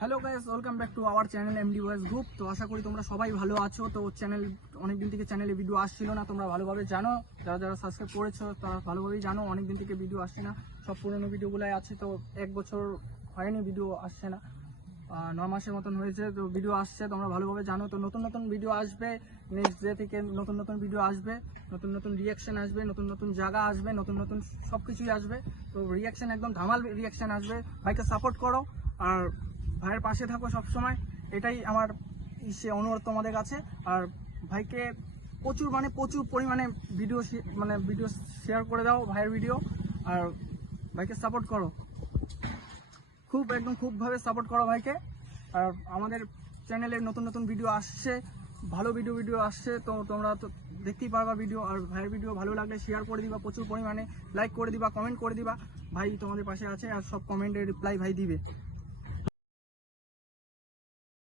Hello guys, welcome back to our channel MD boys group. তো আশা করি তোমরা সবাই ভালো আছো। তো চ্যানেল অনেকদিন থেকে চ্যানেলে ভিডিও আসছিল না, তোমরা ভালোভাবে জানো। যারা যারা সাবস্ক্রাইব করেছো তারা ভালোভাবেই জানো অনেকদিন থেকে ভিডিও আসছে না। সব পুরোনো ভিডিওগুলাই আছে, তো 1 বছর হয়নি ভিডিও আসছে না, 9 মাসের মতন হয়েছে। তো ভিডিও আসছে, তোমরা ভালোভাবে জানো। তো নতুন নতুন ভিডিও আসবে, নেক্সট ডে থেকে নতুন নতুন ভিডিও আসবে, নতুন নতুন রিয়াকশন আসবে, নতুন নতুন জায়গা আসবে, নতুন নতুন সব কিছুই আসবে। তো রিয়াকশন একদম ধামাল রিয়াকশন আসবে। ভাইকে সাপোর্ট করো আর ভাইয়ের পাশে থাকো সবসময়, এটাই আমার অনুরোধ তোমাদের কাছে। আর ভাইকে প্রচুর পরিমাণে ভিডিও শেয়ার করে দাও ভাইয়ের ভিডিও, আর ভাইকে সাপোর্ট করো, খুবভাবে সাপোর্ট করো ভাইকে। আর আমাদের চ্যানেলে নতুন নতুন ভিডিও আসছে, ভালো ভিডিও আসছে, তো তোমরা তো দেখতেই পারবা ভিডিও। আর ভাইয়ের ভিডিও ভালো লাগলে শেয়ার করে দিবা, প্রচুর পরিমাণে লাইক করে দিবা, কমেন্ট করে দিবা। ভাই তোমাদের পাশে আছে আর সব কমেন্টের রিপ্লাই ভাই দিবে।